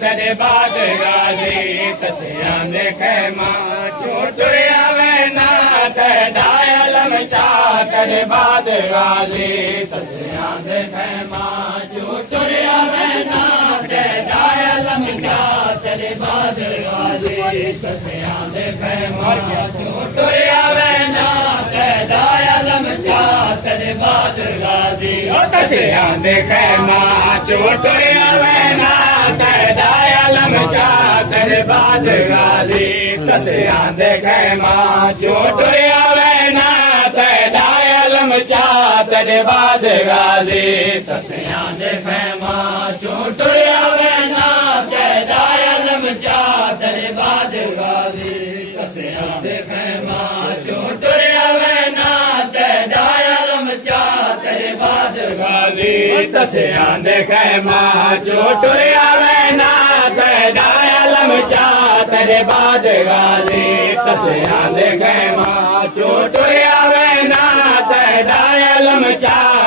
तेरे बाद गाजी तसियां देखे मां चोटुरिया वे ना तेदायलम चा तेरे बाद गाजी तसियां देखे मां चोटुरिया वे ना तेदायलम चा तेरे बाद गाजी तसियां देखे मां चोटुरिया वे ना तेदायलम चा तेरे बाद गाजी तसियां देखे मां चोटुरिया वे ना तेदायलम चा तेरे बाद गाजी तसियां देखे मां चोटुरिया वे ना तेदायलम चा तेरे बाद गाजी तसियां देखे मां चोटुरिया वे ना तेदायलम चा तेरे बाद गाजी तसियां देखे मां चोटुरिया वे ना तेदायलम चा तेरे बाद गाजी तसियां देखे मां चोटुरिया वे ना तेदायलम चा तेरे बाद गाजी तसियां देखे मां चोटुरिया वे ना तेदायलम चा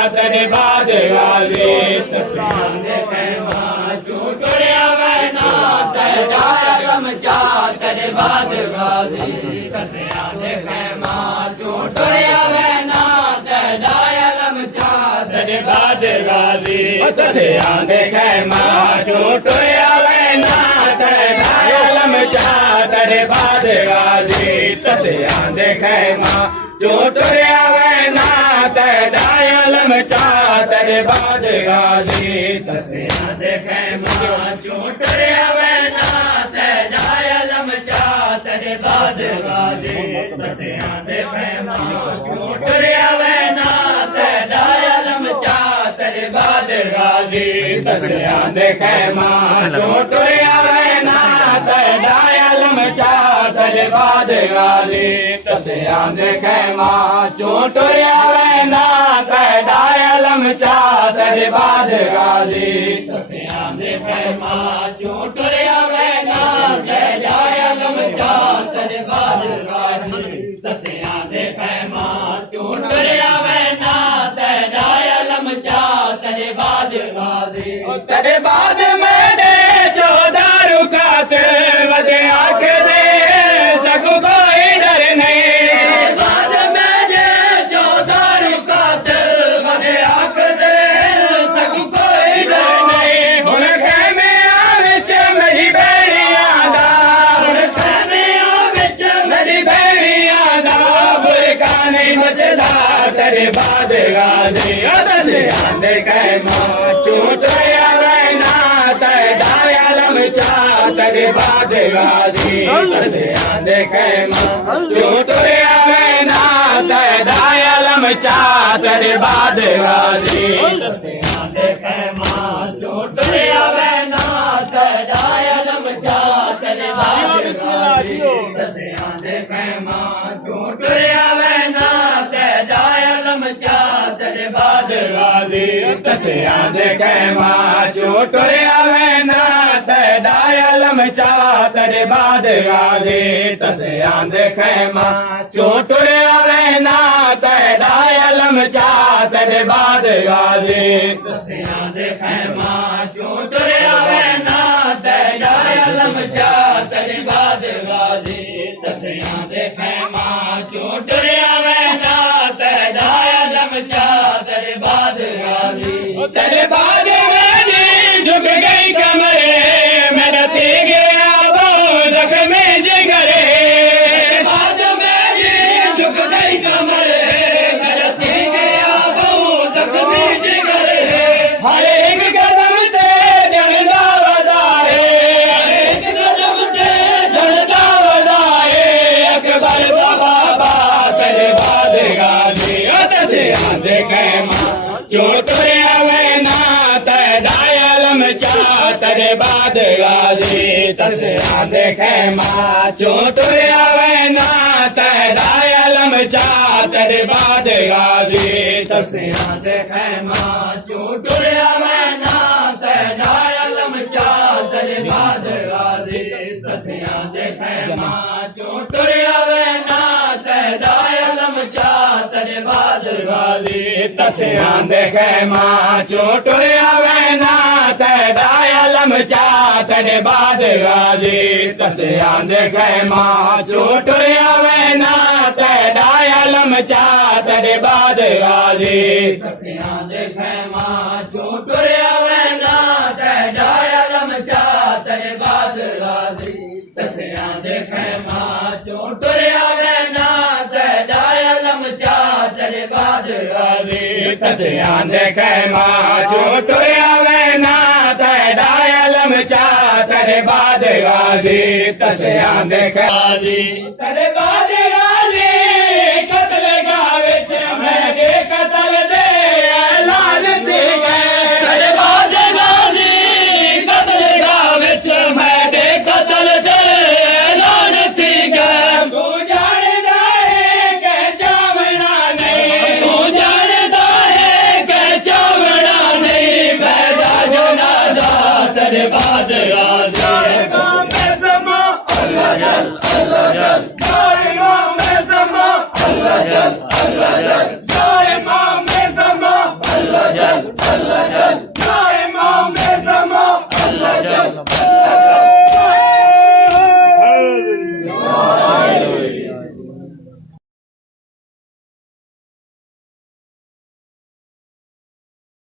तेरे बाद गाजी तसियां देखे मां चोटुरिया वे ना तेदायलम चा तेरे बाद गाजी तसियां देखे मां चोटुरिया वे ना तेदायलम चा तेरे बाद गाजी तसियां देखे मां चोटुरिया वे ना तेदायलम चा तेरे बाद गाजी तसियां देखे मां चोटुरिया वे ना तेदायलम चा तेरे बाद गाजी तसियां देखे मां चोटुरिया वे ना तेदायलम चा तेरे बाद गाजी तसियां देखे मां चोटुरिया वे ना तेदायलम चा तेरे बाद गाजी तसियां देखे मां चोटुरिया वे ना तेदायलम चा तेरे बाद गाजी तसियां देखे मां चोटुरिया वे ना तेदायलम चा तेरे बाद गाजी तसियां देखे मां चोटुरिया वे ना तेदायलम चा तेरे बाद गाजी तसियां देखे मां चोटुरिया वे ना तेदायलम चा तेरे बाद गाजी तेरे बाद मेरे 14 रुकात वदे आंख दे सकू कोई डर नहीं तेरे बाद मेरे 14 रुकात वदे आंख दे सकू कोई डर नहीं हुण खेमे विच मेरी बेड़ियां दा हुण खेमे विच मेरी बेड़ियां दा बुरका नहीं बचदा तेरे बाद गाजी तसियां देखे मां चोटुरिया वे ना तेदायलम चा तेरे बाद गाजी तसियां देखे मां चोटुरिया वे ना तेदायलम चा तेरे बाद गाजी तसियां देखे मां चोटुरिया वे ना तेदायलम चा तेरे बाद गाजी तसियां देखे मां चोटुरिया वे ना तेदायलम चा तेरे बाद गाजी तसियां देखे मां चोटुरिया वे ना तेदायलम चा तेरे बाद गाजी तसियां देखे मां चोटुरिया वे ना तेदायलम चा तेरे बाद गाजी तसियां देखे मां चोटुरिया वे ना तेदायलम चा तेरे बाद गाजी तसियां देखे मां चोटुरिया वे ना तेदायलम चा तेरे बाद गाजी तेरे बाद मेरी झुक गई कमरे मेरा थी गया बहु जख्मी जिगरे तेरे बाद मेरी झुक गई कमरे मेरा थी गया बहु जख्मी जिगरे हर एक कदम ते जड़दा वदाए हर एक कदम ते जड़दा वदाए अकबर बाबा तेरे बाद गाजी तसियां देखे मां चोटुरिया वे ना तेदायलम चा तेरे बाद गाजी तसियां देखे मां चोटुरिया वे ना तेदायलम चा तेरे बाद गाजी तसियां देखे मां चोटुरिया वे ना तसियां दे खैमा चों टुरिया वैना तेरा अलम चा तेरे बाद गाजी तसियां दे खैमा चों टुरिया वैना तेरा अलम चा तेरे बाद गाजी तसियां दे खैमा चों टुरिया वैना तेरा अलम चा तेरे बाद गाजी तसियां दे खैमा चों टुरिया वैना तेरा अलम चा तेरे बाद गाजी तसियां दे खैमा चों टुरिया वैना तेरा अलम चा तेरे बाद गाजी तसियां दे खैमा तेरे बाद